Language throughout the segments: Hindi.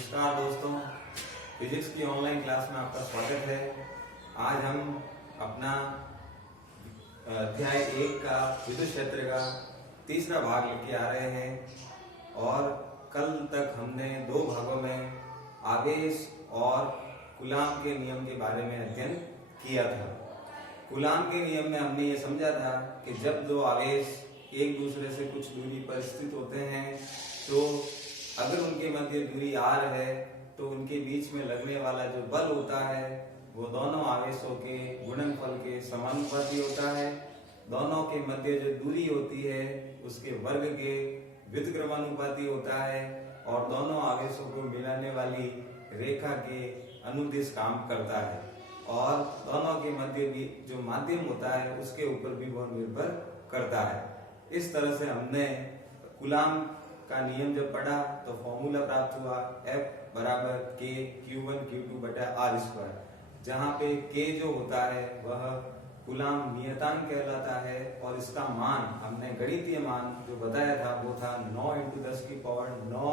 नमस्कार दोस्तों, फिजिक्स की ऑनलाइन क्लास में आपका स्वागत है। आज हम अपना अध्याय 1 का विद्युत क्षेत्र का तीसरा भाग लेके आ रहे हैं और कल तक हमने 2 भागों में आवेश और कूलाम के नियम के बारे में अध्ययन किया था। कूलाम के नियम में हमने ये समझा था कि जब 2 आवेश एक दूसरे से कुछ दूरी पर स्थित होते हैं तो अगर उनके मध्य दूरी r है तो उनके बीच में लगने वाला जो बल होता है वो दोनों आवेशों के गुणनफल के समानुपाती होता है। दोनों के मध्य जो दूरी होती है उसके वर्ग के व्युत्क्रमानुपाती होता है और दोनों आवेशों को मिलाने वाली रेखा के अनुदिश काम करता है और दोनों के मध्य भी जो माध्यम होता है उसके ऊपर भी वह निर्भर करता है। इस तरह से हमने कूलाम का नियम जब पढ़ा तो फॉर्मूला प्राप्त हुआ F बराबर K Q1 Q2 बटा R², जहाँ पे K जो होता है वह कूलाम नियतांक कहलाता है और इसका मान हमने गणितीय मान जो बताया था वो था 9 × 10⁹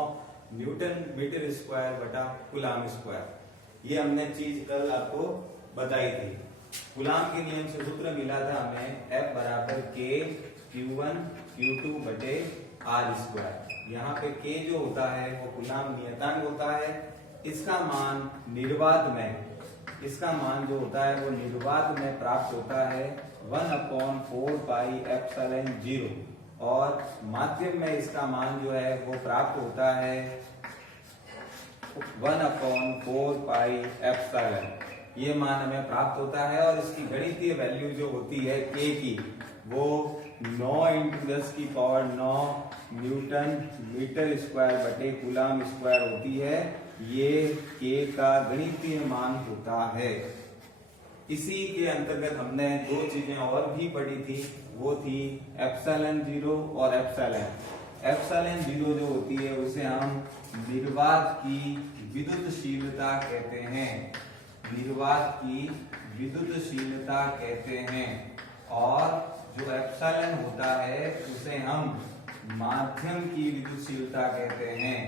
न्यूटन मीटर स्क्वायर बटा कूलाम स्क्वायर। ये हमने चीज कल आपको बताई थी। कूलाम के नियम से सूत्र मिला था हमें F बराबर K Q1 Q2 बटे R²। यहाँ पे K जो होता है वो कूलाम नियतांक होता है। इसका मान निर्वात जो होता है वो निर्वात में प्राप्त होता है 1/4πε0 और माध्यम में इसका मान जो है वो प्राप्त होता है 1/4πε। ये मान हमें प्राप्त होता है और इसकी गणितीय वैल्यू जो होती है K की वो 9 × 10⁹ न्यूटन मीटर स्क्वायर बटे कूलाम स्क्वायर होती है। ये K का गणितीय मान होता है। इसी के अंतर्गत हमने 2 चीजें और भी पढ़ी थी, वो थी ε0 और ε0 जो होती है उसे हम निर्वात की विद्युतशीलता कहते हैं। निर्वात की विद्युतशीलता कहते हैं और जो एप्सिलॉन होता है उसे हम माध्यम की विद्युतशीलता कहते हैं।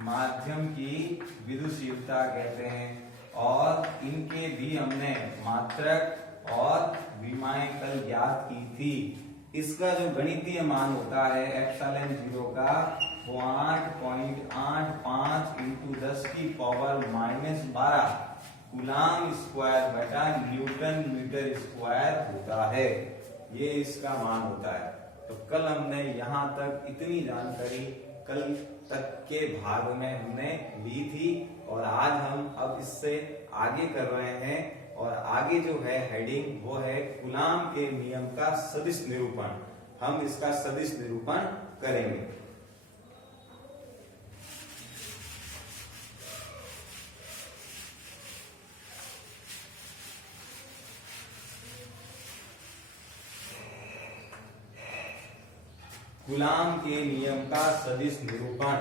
माध्यम की विद्युतशीलता कहते हैं और इनके भी हमने मात्रक और विमाएं कल ज्ञात की थी। इसका जो गणितीय मान होता है ε0 का वो 8.85 × 10⁻⁻12 कूलाम स्क्वायर बटा न्यूटन मीटर स्क्वायर होता है। ये इसका मान होता है। तो कल हमने यहाँ तक इतनी जानकारी कल तक के भाग में हमने ली थी और आज हम अब इससे आगे कर रहे हैं और आगे जो है हेडिंग वो है कूलाम के नियम का सदिश निरूपण। हम इसका सदिश निरूपण करेंगे। कूलाम के नियम का सदिश निरूपण।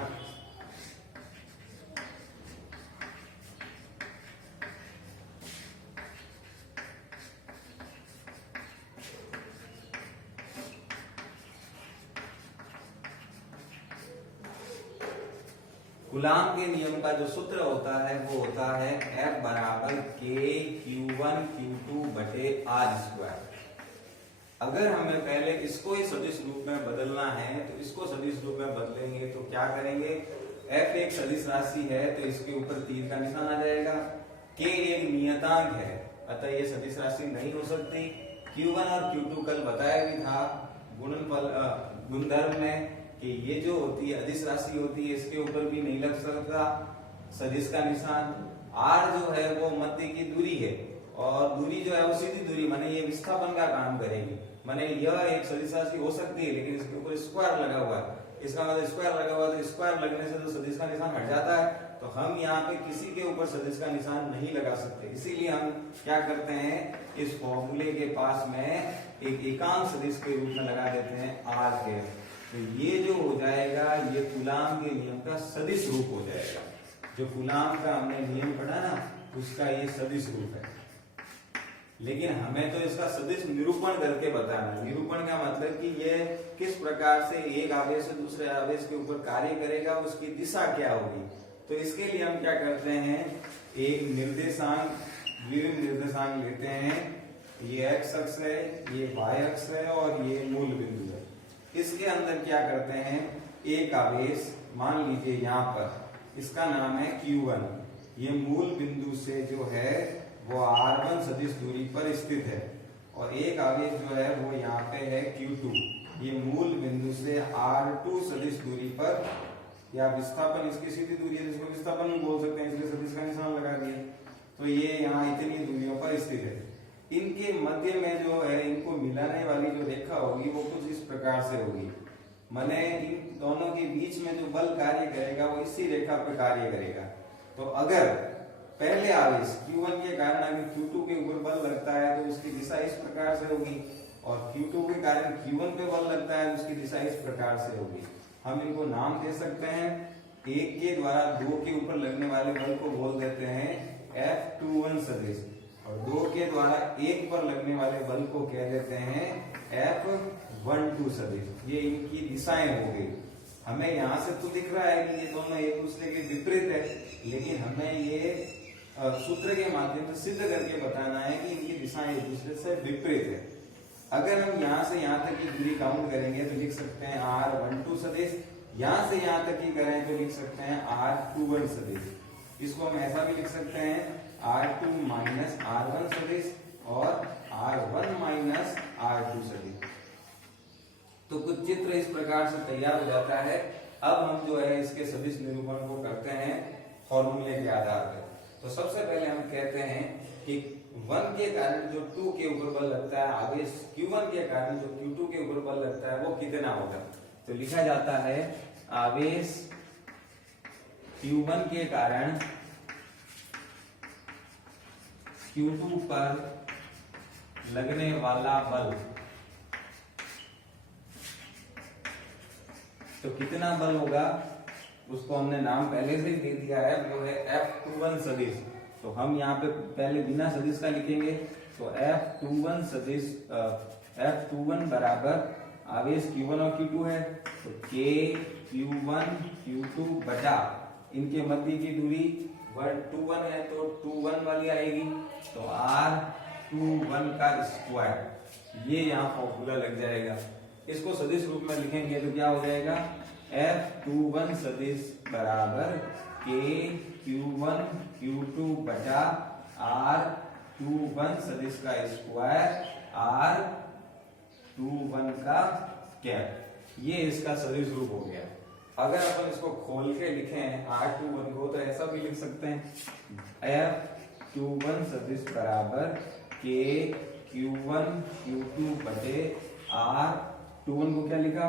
कूलाम के नियम का जो सूत्र होता है वो होता है F बराबर K Q1 Q2 बटे R²। अगर हमें पहले इसको ही सदिश रूप में बदलना है तो इसको सदिश रूप में बदलेंगे तो क्या करेंगे, F एक सदिश राशि है तो इसके ऊपर तीर का निशान आ जाएगा। K एक नियतांक है अतः ये सदिश राशि नहीं हो सकती। Q1 और Q2 कल बताया भी था गुणनफल गुणधर्म में कि ये जो होती है अदिश राशि होती है इसके ऊपर भी नहीं लग सकता सदिश का निशान। R जो है वो मध्य की दूरी है और दूरी जो है वो सीधी दूरी माने ये विस्थापन का काम करेगी। माने यह एक सदिश राशि हो सकती है लेकिन इसके ऊपर स्क्वायर लगा हुआ है। इसका मतलब स्क्वायर लगा हुआ है तो स्क्वायर लगने से तो सदिश का निशान हट जाता है। तो हम यहाँ पे किसी के ऊपर सदिश का निशान नहीं लगा सकते। इसीलिए हम क्या करते हैं, इस फॉर्मूले के पास में एक एकांक सदिश के रूप में लगा देते हैं R के। तो ये जो हो जाएगा ये कूलाम के नियम का सदिश रूप हो जाएगा। जो कूलाम का हमने नियम पढ़ा ना उसका ये सदिश रूप है। लेकिन हमें तो इसका सदिश निरूपण करके बताना। निरूपण का मतलब कि ये किस प्रकार से एक आवेश से दूसरे आवेश के ऊपर कार्य करेगा, उसकी दिशा क्या होगी। तो इसके लिए हम क्या करते हैं, एक निर्देशांक द्विविम निर्देशांक लेते हैं। ये x अक्ष है, ये y अक्ष है और ये मूल बिंदु है। इसके अंदर क्या करते हैं, एक आवेश मान लीजिए यहाँ पर, इसका नाम है q1। ये मूल बिंदु से जो है वो r1 सदिश दूरी पर स्थित है और एक आवेश जो है वो यहाँ पे है q2। ये मूल बिंदु से r2 सदिश दूरी पर, या विस्थापन इसकी सीधी दूरी है जिसको विस्थापन बोल सकते हैं, इसलिए सदिश का निशान लगा दिए। तो ये यहाँ इतनी दूरियों पर स्थित है। इनके मध्य में जो है इनको मिलाने वाली जो रेखा होगी वो कुछ इस प्रकार से होगी। माने इन दोनों के बीच में जो बल कार्य करेगा वो इसी रेखा पर कार्य करेगा। तो अगर पहले आवेश Q1 के कारण अगर Q2 के ऊपर बल लगता है तो उसकी दिशा इस प्रकार से होगी, और Q2 के कारण Q1 पे बल लगता है तो उसकी दिशा इस प्रकार से होगी। हम इनको नाम दे सकते हैं। एक के द्वारा दो के ऊपर लगने वाले बल को बोल देते हैं F21 सदिश, और दो के द्वारा एक पर लगने वाले बल को कह देते हैं F12 सदिश। ये इनकी दिशाएं हो गई। हमें यहाँ से तो दिख रहा है कि ये दोनों एक दूसरे के विपरीत है, लेकिन हमें ये सूत्र के माध्यम से सिद्ध करके बताना है कि इनकी दिशाएं एक दूसरे से विपरीत है। अगर हम यहाँ से यहाँ तक की दूरी काउंट करेंगे तो लिख सकते हैं R12 सदिश, यहाँ से यहाँ तक की करें तो लिख सकते हैं R21 सदिश। इसको हम ऐसा भी लिख सकते हैं R2 माइनस R1 सदिश और R1 माइनस R2 सदिश। तो कुछ चित्र इस प्रकार से तैयार हो जाता है। अब हम जो है इसके सदिश निरूपण को करते हैं फॉर्मूले के आधार पर। तो सबसे पहले हम कहते हैं कि 1 के कारण जो 2 के ऊपर बल लगता है, आवेश Q1 के कारण जो Q2 के ऊपर बल लगता है वो कितना होगा। तो लिखा जाता है आवेश Q1 के कारण Q2 पर लगने वाला बल, तो कितना बल होगा उसको हमने नाम पहले से ही दे दिया है, वो है F21 सदिश। तो हम यहाँ पे पहले बिना सदिश का लिखेंगे। तो F21 सदिश, F21 बराबर आवेश Q1 और Q2 है, तो K Q1 Q2 बटा इनके मध्य की दूरी 21 है तो 21 वाली आएगी, तो R21 का स्क्वायर। ये यहाँ फॉर्मूला लग जाएगा। इसको सदिश रूप में लिखेंगे तो क्या हो जाएगा, F21 सदिश बराबर K Q1 Q2 बटा R21 सदिश का स्क्वायर R21 का कैप। ये इसका सदिश रूप हो गया। अगर अपन इसको खोल के लिखें R21 को तो ऐसा भी लिख सकते हैं F21 सदिश बराबर K Q1 Q2 बटे R21 को क्या लिखा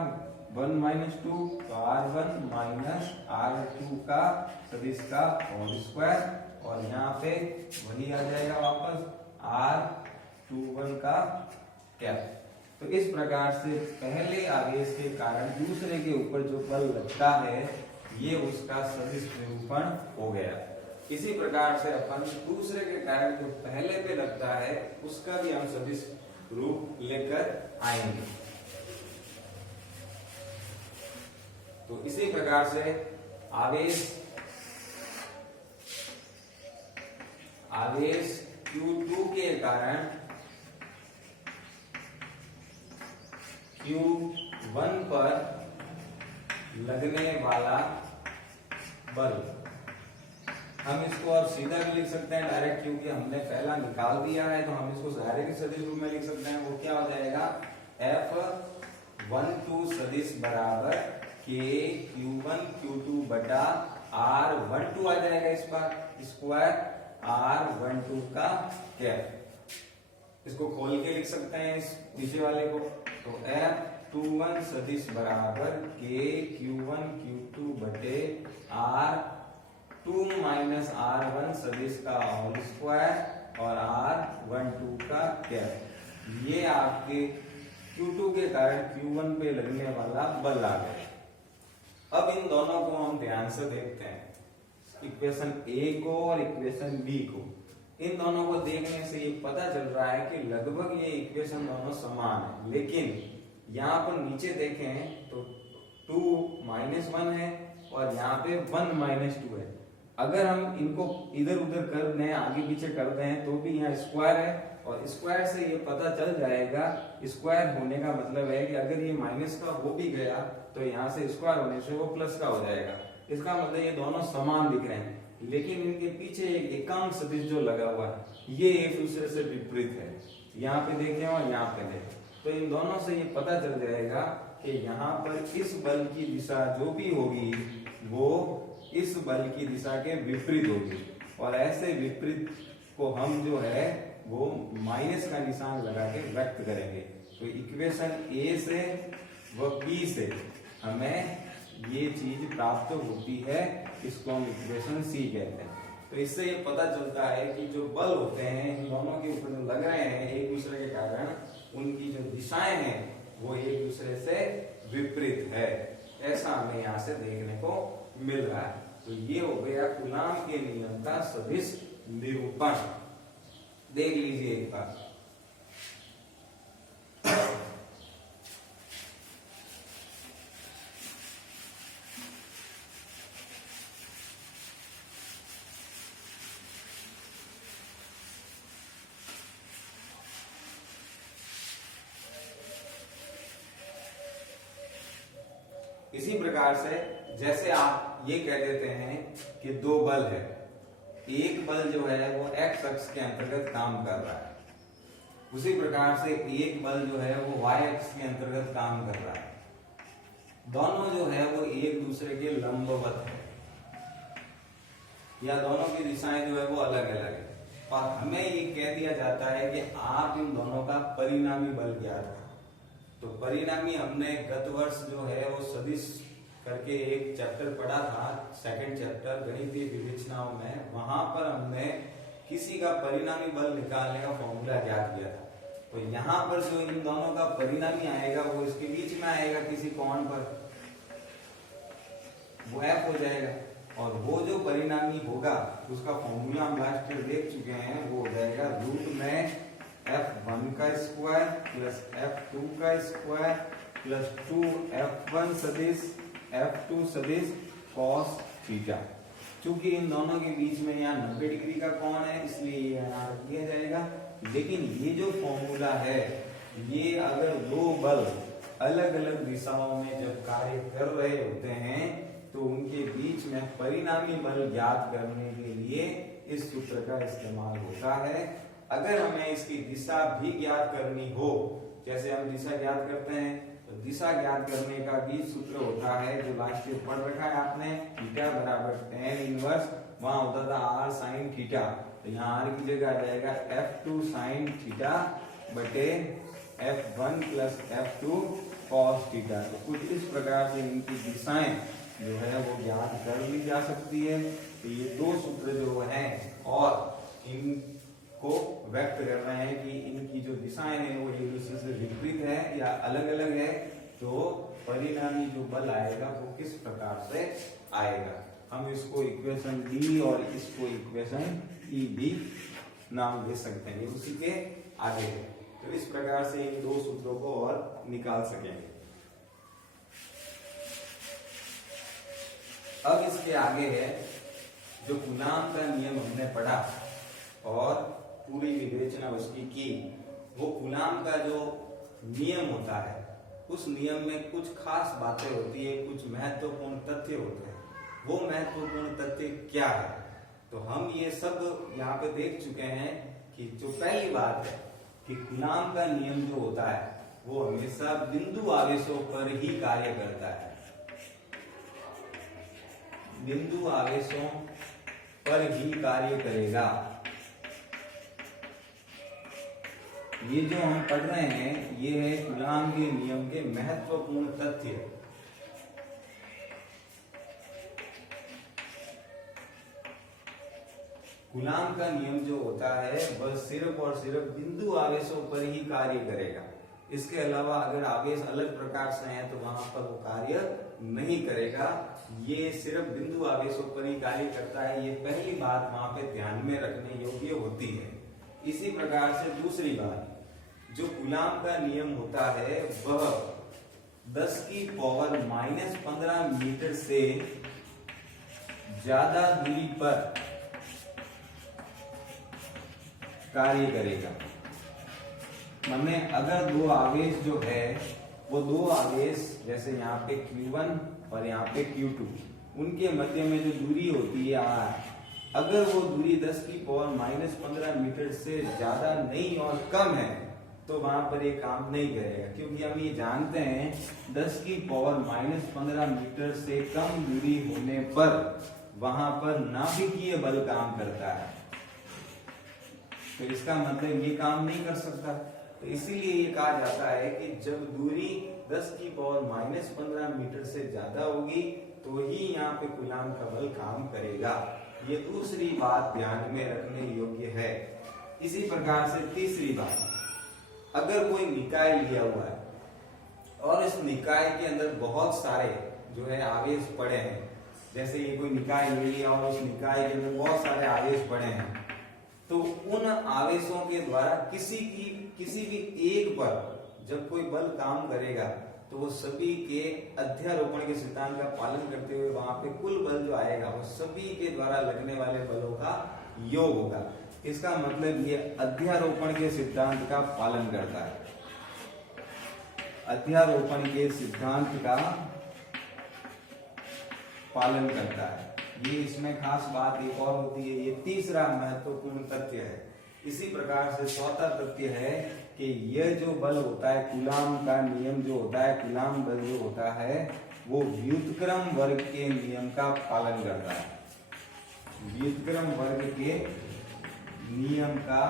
1 माइनस 2, तो R1 माइनस R2 का सदिश का होल स्क्वायर, और यहाँ पे वही आ जाएगा वापस R21 का कैप। तो इस प्रकार से पहले आवेश के कारण दूसरे के ऊपर जो बल लगता है ये उसका सदिश निरूपण हो गया। इसी प्रकार से अपन दूसरे के कारण जो पहले पे लगता है उसका भी हम सदिश रूप लेकर आएंगे। तो इसी प्रकार से आवेश Q2 के कारण Q1 पर लगने वाला बल, हम इसको और सीधा भी लिख सकते हैं डायरेक्ट, क्योंकि हमने पहला निकाल दिया है तो हम इसको डायरेक्ट सदिश रूप में लिख सकते हैं। वो क्या हो जाएगा F12 सदिश बराबर K Q1 Q2 बटा R12 आ जाएगा, इस पर स्क्वायर R12 का कैप। इसको खोल के लिख सकते हैं इस नीचे वाले को, तो F21 सदिश बराबर K Q1 Q2 बटे R2 माइनस R1 सदिश का होल स्क्वायर और R12 का कैप। ये आपके Q2 के कारण Q1 पे लगने वाला बल आ गया। अब इन दोनों को हम ध्यान से देखते हैं, इक्वेशन ए को और इक्वेशन बी को। इन दोनों को देखने से ये पता चल रहा है कि लगभग ये इक्वेशन दोनों समान है, लेकिन यहाँ पर नीचे देखें तो 2 - 1 है और यहाँ पे 1 - 2 है। अगर हम इनको इधर उधर कर दें, आगे पीछे कर दें, तो भी यहाँ स्क्वायर है, और स्क्वायर से ये पता चल जाएगा, स्क्वायर होने का मतलब है कि अगर ये माइनस का हो भी गया तो यहाँ से स्क्वायर होने से वो प्लस का हो जाएगा। इसका मतलब ये दोनों समान दिख रहे हैं, लेकिन इनके पीछे एक एकांक सदिश जो लगा हुआ है ये एक दूसरे से विपरीत है। यहाँ पे देखें और यहाँ पे देखें, तो इन दोनों से ये पता चल जाएगा कि यहाँ पर इस बल की दिशा जो भी होगी वो इस बल की दिशा के विपरीत होगी, और ऐसे विपरीत को हम जो है वो माइनस का निशान लगा के व्यक्त करेंगे। तो इक्वेशन ए से व बी से हमें ये चीज प्राप्त होती है, इसको हम इक्वेशन सी कहते हैं। तो इससे ये पता चलता है कि जो बल होते हैं इन दोनों के ऊपर जो लग रहे हैं एक दूसरे के कारण, उनकी जो दिशाएं हैं वो एक दूसरे से विपरीत है, ऐसा हमें यहाँ से देखने को मिल रहा है। तो ये हो गया कूलाम के नियम का सदिश निरूपण। देख लीजिए एक बार। इसी प्रकार से जैसे आप ये कह देते हैं कि दो बल है, एक बल जो है वो एक्स अक्ष के अंतर्गत काम कर रहा है, उसी प्रकार से एक बल जो है वो वाई अक्ष के अंतर्गत काम कर रहा है। दोनों जो है वो एक दूसरे के लंबवत है, या दोनों की दिशाएं जो है वो अलग अलग है, और हमें ये कह दिया जाता है कि आप इन दोनों का परिणामी बल ज्ञात करो। तो परिणामी हमने गत वर्ष जो है वो सदिश करके एक चैप्टर पढ़ा था, सेकंड चैप्टर गणितीय विवेचनाओं में, वहां पर हमने किसी का परिणामी बल निकालने का फॉर्मूला ज्ञात किया था। तो यहाँ पर जो इन दोनों का परिणामी आएगा वो इसके बीच में आएगा किसी कोण पर, वो एफ हो जाएगा, और वो जो परिणामी होगा उसका फॉर्मूला हम लास्ट ईयर देख चुके हैं, वो हो जाएगा रूट में f1 का स्क्वायर प्लस f2 का स्क्वायर प्लस 2f1 सदिश f2 सदिश cos थीटा। चूंकि इन दोनों के बीच में यहाँ 90 डिग्री का कोण है इसलिए ये यहाँ रख दिया जाएगा। लेकिन ये जो फॉर्मूला है ये अगर दो बल अलग अलग दिशाओं में जब कार्य कर रहे होते हैं तो उनके बीच में परिणामी बल ज्ञात करने के लिए इस सूत्र का इस्तेमाल होता है। अगर हमें इसकी दिशा भी ज्ञात करनी हो, जैसे हम दिशा ज्ञात करते हैं, तो दिशा ज्ञात करने का भी सूत्र होता है जो लास्ट ईयर पढ़ रखा है आपने, थीटा बराबर tan इनवर्स, वहां होता था r sin थीटा, तो यहाँ r की जगह आ जाएगा f2 sin थीटा बटे f1 plus f2 cos theta. तो कुछ इस प्रकार से इनकी दिशाएं जो है वो ज्ञात कर ली जा सकती है। तो ये दो सूत्र जो हैं और इनको व्यक्त कर रहे हैं कि इनकी जो दिशाएं हैं वो एक दूसरे से विपरीत है या अलग अलग है, तो परिणामी जो बल आएगा वो किस प्रकार से आएगा। हम इसको इक्वेशन डी और इसको इक्वेशन ई भी नाम दे सकते हैं, ये उसी के आगे है। तो इस प्रकार से इन दो सूत्रों को और निकाल सकेंगे। अब इसके आगे है जो कूलाम का नियम हमने पढ़ा और पूरी विवेचना उसकी की, वो कूलाम का जो नियम होता है उस नियम में कुछ खास बातें होती है, कुछ महत्वपूर्ण तथ्य होते हैं। वो महत्वपूर्ण तथ्य क्या है, तो हम ये सब यहाँ पे देख चुके हैं कि जो पहली बात है कि कूलाम का नियम जो होता है वो हमेशा बिंदु आवेशों पर ही कार्य करता है, बिंदु आवेशों पर ही कार्य करेगा। ये जो हम पढ़ रहे हैं ये है कूलाम के नियम के महत्वपूर्ण तथ्य। कूलाम का नियम जो होता है वह सिर्फ और सिर्फ बिंदु आवेशों पर ही कार्य करेगा। इसके अलावा अगर आवेश अलग प्रकार से हैं तो वहां पर वो कार्य नहीं करेगा। ये सिर्फ बिंदु आवेशों पर ही कार्य करता है, ये पहली बात वहां पे ध्यान में रखने योग्य होती है। इसी प्रकार से दूसरी बात, जो कूलाम का नियम होता है वह 10 की पावर -15 मीटर से ज्यादा दूरी पर कार्य करेगा। माने अगर दो आवेश जो है वो दो आवेश जैसे यहाँ पे Q1 और यहाँ पे Q2, उनके मध्य में जो दूरी होती है R, अगर वो दूरी 10⁻⁻15 मीटर से ज्यादा नहीं और कम है तो वहां पर ये काम नहीं करेगा, क्योंकि हम ये जानते हैं 10⁻15 मीटर से कम दूरी होने पर वहां पर नाभिकीय बल काम करता है। तो इसका मतलब ये काम नहीं कर सकता। तो इसीलिए ये कहा जाता है कि जब दूरी 10⁻15 मीटर से ज्यादा होगी तो ही यहाँ पे कूलाम का बल काम करेगा। ये दूसरी बात ध्यान में रखने योग्य है। इसी प्रकार से तीसरी बात, अगर कोई निकाय लिया हुआ है और इस निकाय के अंदर बहुत सारे जो है आवेश पड़े हैं, जैसे ये कोई निकाय ले लिया और उस निकाय के अंदर बहुत सारे आवेश पड़े हैं, तो उन आवेशों के द्वारा किसी भी एक पर जब कोई बल काम करेगा तो वो सभी के अध्यारोपण के सिद्धांत का पालन करते हुए वहां पे कुल बल जो आएगा वो सभी के द्वारा लगने वाले बलों का योग होगा। इसका मतलब ये अध्यारोपण के सिद्धांत का पालन करता है। अध्यारोपण के सिद्धांत का पालन करता है। ये इसमें खास बात एक और होती है, ये तीसरा महत्वपूर्ण तथ्य है। इसी प्रकार से चौथा तथ्य है कि यह जो बल होता है, कूलाम का नियम जो होता है, कूलाम बल जो होता है वो व्युत्क्रम वर्ग के नियम का पालन करता है। व्युत्क्रम वर्ग के नियम का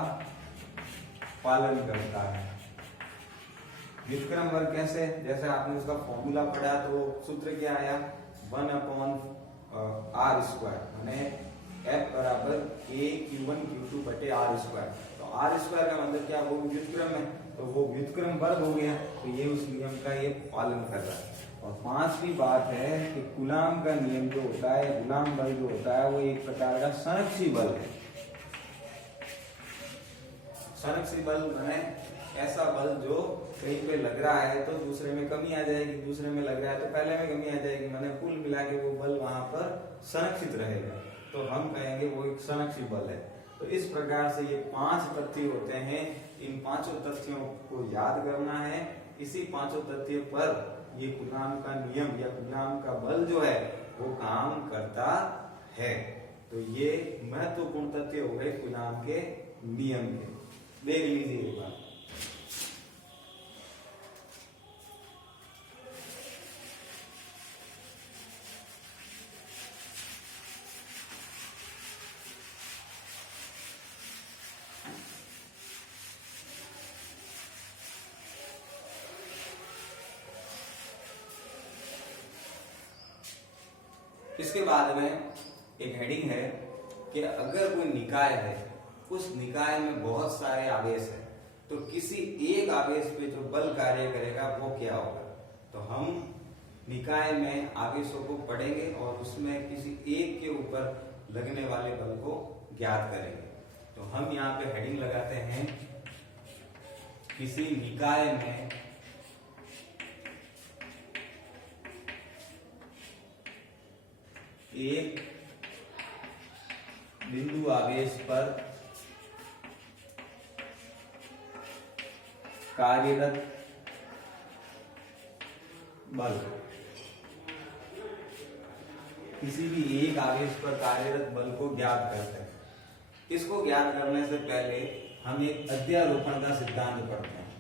पालन करता है। व्युत्क्रम वर्ग कैसे? जैसे आपने उसका फॉर्मूला पढ़ा तो सूत्र क्या आया, 1/r², माने F बराबर Q1 Q2 बटे r²। तो r² का मतलब क्या, वो व्युत्क्रम है, तो वो व्युत्क्रम वर्ग हो गया। तो ये उस नियम का ये पालन कर रहा है। और पांचवी बात है कि कूलाम का नियम जो होता है, कूलाम बल जो होता है वो एक प्रकार का संरक्षी बल है। संरक्षी बल माने ऐसा बल जो कहीं पे लग रहा है तो दूसरे में कमी आ जाएगी, दूसरे में लग रहा है तो पहले में कमी आ जाएगी, माने कुल मिला के वो बल वहां पर संरक्षित रहेगा, तो हम कहेंगे वो एक संरक्षी बल है। तो इस प्रकार से ये 5 तथ्य होते हैं। इन पांचों तथ्यों को याद करना है। इसी पांचों तथ्य पर ये कूलाम का नियम या कूलाम का बल जो है वो काम करता है। तो ये महत्वपूर्ण तथ्य हो गए कूलाम के नियम के। देख लीजिए एक बार, इसके बाद में एक हेडिंग है कि अगर कोई निकाय है, उस निकाय में बहुत सारे आवेश है, तो किसी एक आवेश पे जो बल कार्य करेगा वो क्या होगा। तो हम निकाय में आवेशों को पढ़ेंगे और उसमें किसी एक के ऊपर लगने वाले बल को ज्ञात करेंगे। तो हम यहाँ पे हेडिंग लगाते हैं, किसी निकाय में एक बिंदु आवेश पर कार्यरत बल, किसी भी एक आवेश पर कार्यरत बल को ज्ञात करते हैं। इसको ज्ञात करने से पहले हम एक अध्यारोपण का सिद्धांत पढ़ते हैं।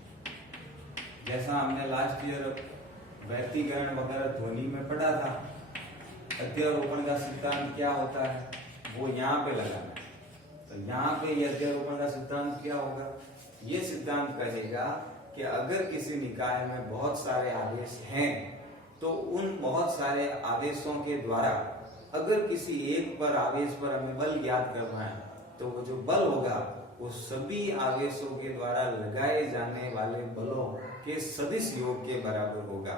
जैसा हमने लास्ट ईयर व्यक्तिकरण वगैरह ध्वनि में पढ़ा था, अध्यारोपण का सिद्धांत क्या होता है वो यहाँ पे लगाना। तो यहाँ पे ये अध्यारोपण का सिद्धांत क्या होगा, ये सिद्धांत कहेगा कि अगर किसी निकाय में बहुत सारे आवेश हैं तो उन बहुत सारे आवेशों के द्वारा अगर किसी एक पर आवेश पर हमें बल ज्ञात करना है तो वो जो बल होगा वो सभी आवेशों के द्वारा लगाए जाने वाले बलों के सदिश योग के बराबर होगा।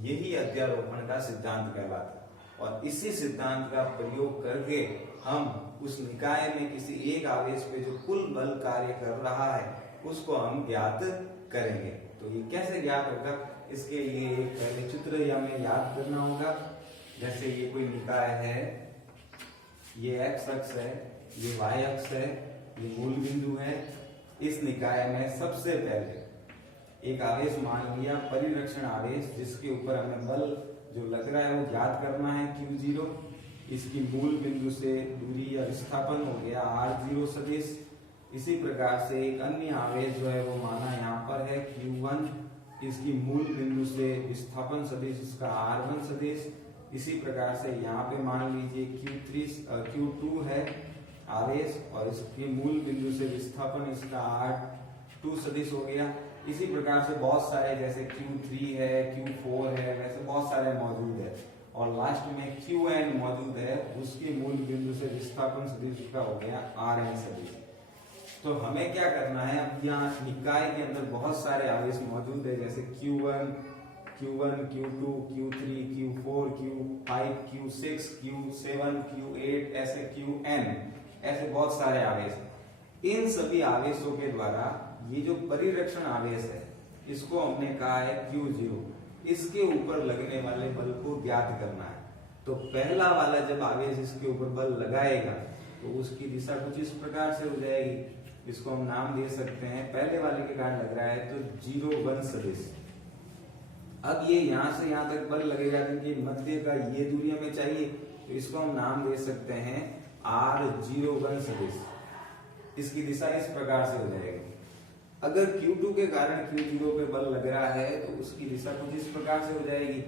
यही अध्यारोपण का सिद्धांत कहलाता है। और इसी सिद्धांत का प्रयोग करके हम उस निकाय में किसी एक आवेश पे जो कुल बल कार्य कर रहा है उसको हम ज्ञात करेंगे। तो ये कैसे ज्ञात होगा, इसके लिए एक पहले चित्र हमें याद करना होगा। जैसे ये कोई निकाय है ये x अक्ष है, ये y अक्ष है, ये मूल बिंदु है। इस निकाय में सबसे पहले एक आवेश मान लिया, परिरक्षण आवेश, जिसके ऊपर हमें बल जो लग रहा है वो ज्ञात करना है Q0। इसकी मूल बिंदु से दूरी या विस्थापन हो गया R0 सदिश। इसी प्रकार से एक अन्य आवेश जो है वो माना यहाँ पर है Q1, इसकी मूल बिंदु से विस्थापन सदिश इसका R1 सदिश। इसी प्रकार से यहाँ पे मान लीजिए Q2 है आवेश और इसकी मूल बिंदु से विस्थापन इसका R2 सदिश हो गया। इसी प्रकार से बहुत सारे जैसे Q3 है, Q4 है, वैसे बहुत सारे मौजूद है। और लास्ट में Qn मौजूद है, उसकी मूल बिंदु से विस्थापन सदिश उसका हो गया Rn सदिश। तो हमें क्या करना है, अब यहाँ निकाय के अंदर बहुत सारे आवेश मौजूद है, जैसे Q1, Q2, Q3, Q4, Q5, Q6, Q7, Q8, ऐसे Qn, ऐसे बहुत सारे आवेश हैं। इन सभी आवेशों के द्वारा ये जो परिरक्षण आवेश है इसको हमने कहा है Q0, इसके ऊपर लगने वाले बल को ज्ञात करना है। तो पहला वाला जब आवेश इसके ऊपर बल लगाएगा तो उसकी दिशा कुछ इस प्रकार से हो जाएगी, इसको हम नाम दे सकते हैं, पहले वाले के कारण लग रहा है तो 0 1 सदिश। अब ये यहाँ से यहाँ तक बल लगेगा क्योंकि मध्य का ये दूरी हमें चाहिए, तो इसको हम नाम दे सकते हैं R0 1 सदिश। इसकी दिशा इस प्रकार से हो जाएगी। अगर Q2 के कारण Q0 पे बल लग रहा है तो उसकी दिशा कुछ इस प्रकार से हो जाएगी,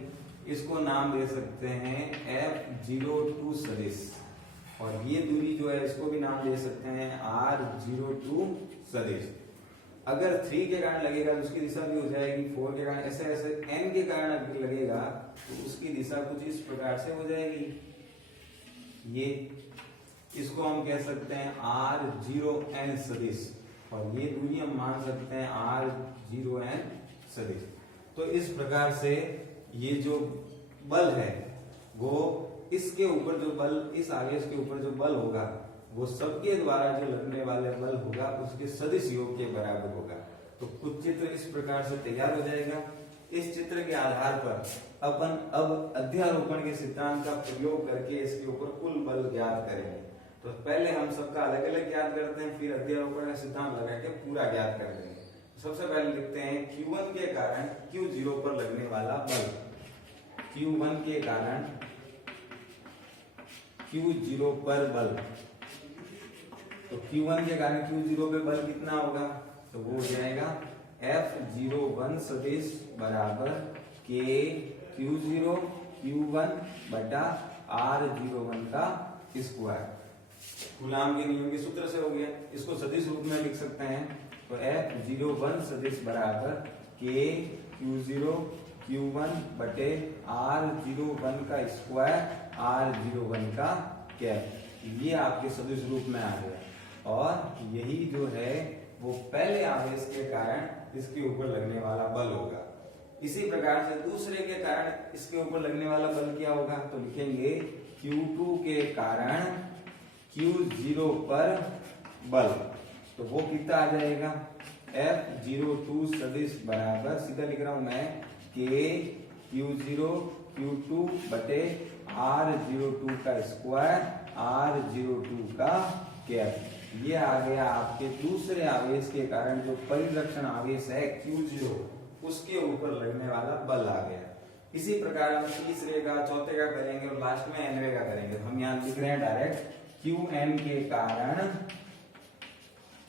इसको नाम दे सकते हैं F02 सदिश। और ये दूरी जो है इसको भी नाम दे सकते हैं R02 सदिश। अगर 3 के कारण लगेगा तो उसकी दिशा भी हो जाएगी 4 के कारण, ऐसे ऐसे n के कारण अगर लगेगा तो उसकी दिशा कुछ इस प्रकार से हो जाएगी। ये इसको हम कह सकते हैं R0n सदिश और ये दूरी हम मान सकते हैं R0n सदिश। तो इस प्रकार से ये जो बल है वो इसके ऊपर जो बल, इस आवेश के ऊपर जो बल होगा वो सबके द्वारा जो लगने वाले बल होगा उसके सदिश योग के बराबर होगा। तो कुछ चित्र इस प्रकार से तैयार हो जाएगा। इस चित्र के आधार पर अपन अब अध्यारोपण के सिद्धांत का प्रयोग करके इसके ऊपर कुल बल ज्ञात करेंगे। तो पहले हम सबका अलग अलग ज्ञात करते हैं, फिर अध्यारोपण का सिद्धांत लगा के पूरा ज्ञात कर देंगे। सबसे पहले लिखते हैं Q1 के कारण Q0 पर लगने वाला बल। Q1 के कारण Q0 पर बल, तो Q1 के कारण Q0 पे बल कितना होगा, तो वो हो जाएगा F01 सदिश बराबर K Q0 Q1 बटा R01 का स्क्वायर। कूलाम के नियम के सूत्र से हो गया। इसको सदिश रूप में लिख सकते हैं, तो F01 सदिश बराबर K Q0 Q1 बटे R01 का स्क्वायर R01 का कैप। ये आपके सदिश रूप में आ गया। और यही जो है वो पहले आवेश के कारण इसके ऊपर लगने वाला बल होगा। इसी प्रकार से दूसरे के कारण इसके ऊपर लगने वाला बल क्या होगा, तो लिखेंगे Q2 के कारण Q0 पर बल, तो वो कितना आ जाएगा F02 सदिश बराबर, सीधा लिख रहा हूं मैं, K Q0 Q2 बटे R02 का स्क्वायर R02 का कैप। ये आ गया आपके दूसरे आवेश के कारण जो परिरक्षण आवेश है Q0, उसके ऊपर लगने वाला बल आ गया। इसी प्रकार हम तीसरे का, चौथे का करेंगे और लास्ट में nवें का करेंगे। हम यहाँ लिख रहे हैं डायरेक्ट Qn के कारण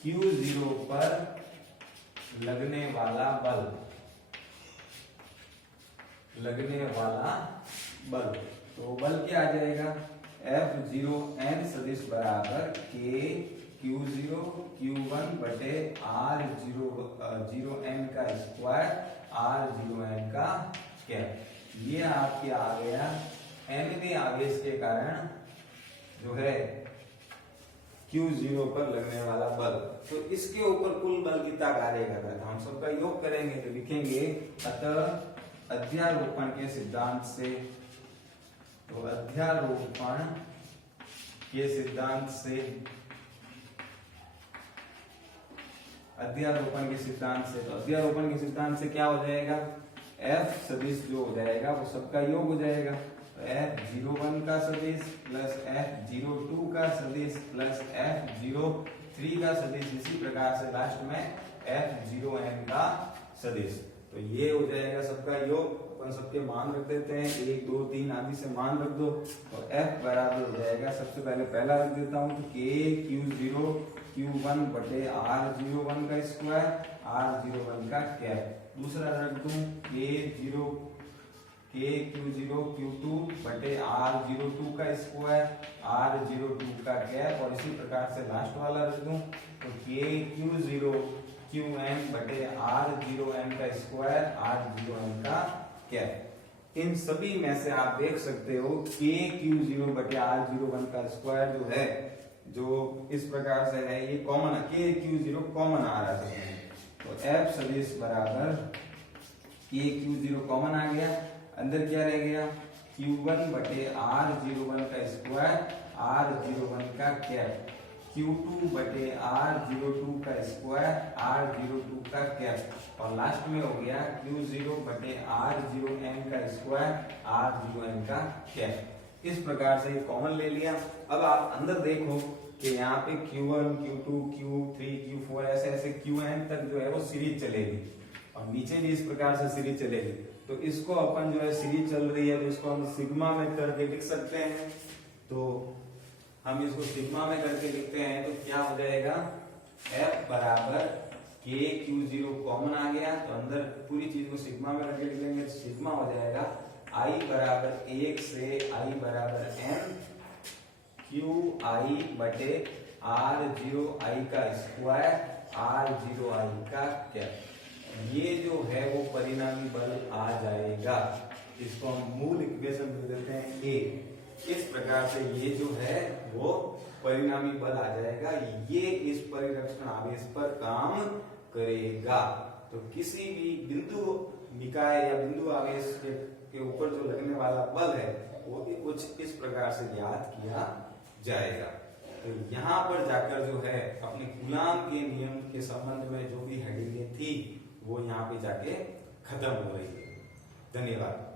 Q0 पर लगने वाला बल, तो बल क्या आ जाएगा F0n सदिश बराबर K Q0 Q1 बटे R0n का स्क्वायर R0n का कैप। ये आपके आ गया nवें आवेश के कारण जो है Q0 पर लगने वाला बल। तो इसके ऊपर कुल बल कितना कार्य कर रहा है, हम सबका योग करेंगे तो लिखेंगे अतः अध्यारोपण के सिद्धांत से, तो अध्यारोपण के सिद्धांत से, अध्यारोपण के सिद्धांत से, तो अध्यारोपण के सिद्धांत से क्या हो जाएगा, F सदिश जो हो जाएगा वो सबका योग हो जाएगा। F01 का सदिश प्लस F02 का सदिश प्लस F03 का सदिश, इसी प्रकार से लास्ट में F0n का सदिश। तो ये हो जाएगा सबका योग। अपन सबके मान रख देते हैं, 1 2 3 आदि से मान रख दो। और F बराबर हो जाएगा, सबसे पहले पहला रख देता हूँ तो KQ0 Q1 बटे R01 का स्क्वायर R01 का कैप। दूसरा रख दूं KQ0 Q2 बटे R02 का स्क्वायर R02 का कैप। और इसी प्रकार से लास्ट वाला रख दूं तो KQ0 Qn बटे R0n का स्क्वायर R0n का कैप। इन सभी में से आप देख सकते हो KQ0 बटे R01 का स्क्वायर जो है, जो इस प्रकार से है, ये कॉमन, KQ0 कॉमन आ रहा है। तो F सदिश बराबर KQ0 कॉमन आ गया, अंदर क्या रह गया, Q1 बटे R01 का स्क्वायर R01 का कैप, Q2 बटे R02 का स्क्वायर R02 का कैप। और लास्ट में हो गया Q0 बटे R0n का स्क्वायर R0n का कैप। इस प्रकार से ये कॉमन ले लिया। अब आप अंदर देखो कि यहाँ पे Q1 Q2 Q3 Q4 ऐसे ऐसे Qn तक जो है वो सीरीज चलेगी, और नीचे भी इस प्रकार से सीरीज चलेगी। तो इसको अपन जो है सीरीज चल रही है तो इसको हम सिग्मा में करके लिख सकते हैं। तो हम इसको सिग्मा में करके लिखते हैं तो क्या हो जाएगा, F बराबर KQ0 कॉमन आ गया, तो अंदर पूरी चीज को सिग्मा में करके लिख लेंगे तो सिग्मा हो जाएगा I बराबर 1 से I बराबर n QI बटे R0I का स्क्वायर R0I का कैप। ये जो है वो परिणामी बल आ जाएगा, इसको हम मूल इक्वेशन दे देते हैं A। इस प्रकार से ये जो है वो परिणामी बल आ जाएगा, ये इस परिरक्षण आवेश पर काम करेगा। तो किसी भी बिंदु निकाय या बिंदु आवेश के ऊपर जो लगने वाला बल है वो भी कुछ इस प्रकार से ज्ञात किया जाएगा। तो यहाँ पर जाकर जो है अपने कूलाम के नियम के संबंध में जो भी हेडिंगें थी वो यहाँ पे जाके खत्म हो रही है। धन्यवाद।